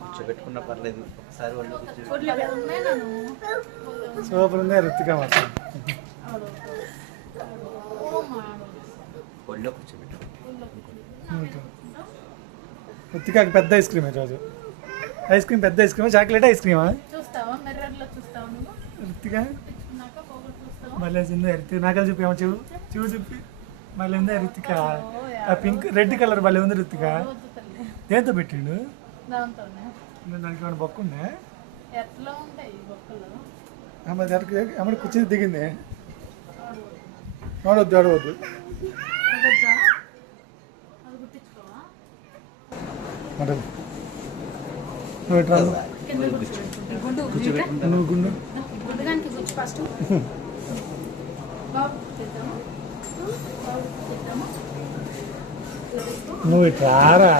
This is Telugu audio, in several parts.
కూర్చోబెట్టుకున్న పర్లేదు, ఒకసారి వాళ్ళు సూపర్ ఉంది రుచిగా మాత్రం. ఒళ్ళో కూర్చోబెట్టు. రుచికాకి పెద్ద ఐస్ క్రీమ్ ఈరోజు. ఐస్ క్రీమ్ పెద్ద ఐస్ క్రీమా చాక్లెట్ ఐస్ క్రీమా? రుచిగా మళ్ళీ రుతిక నాకలు చూపి చూపి మళ్ళీ ఉంది రుతిక. ఆ పింక్ రెడ్ కలర్ మళ్ళీ ఉంది రుతిక. దేంతో పెట్టిండు? దానికి ఏమైనా బొక్క ఉందా? అమ్మడి కూర్చొని దిగింది. ఆడవద్దు ఆడవద్దు. నువ్వు గుండు నువ్వు ఇట్రారా.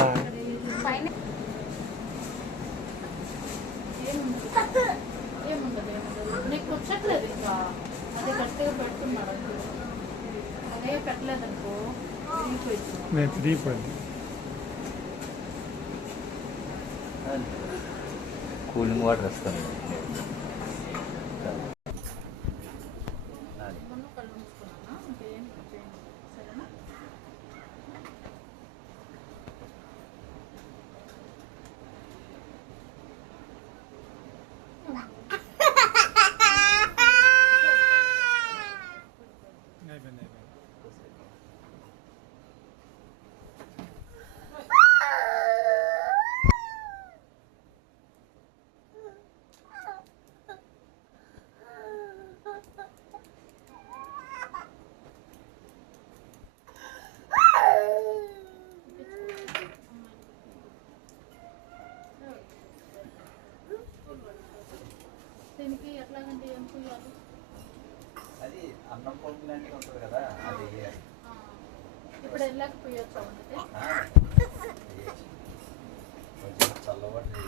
నీకు వచ్చట్లేదు ఇంకా అదే గట్టిగా పెడుతున్నాడు. అదే పెట్టలేదనుకో కూలింగ్ వాటర్ వస్తుంది. దీనికి ఎట్లాగంటే ఏం పుయ్యాలి? అది అన్నం పొంగు లాంటివి ఉంటుంది కదా, అది ఇప్పుడు వెళ్ళాక పుయ్యొచ్చా? చల్లబడి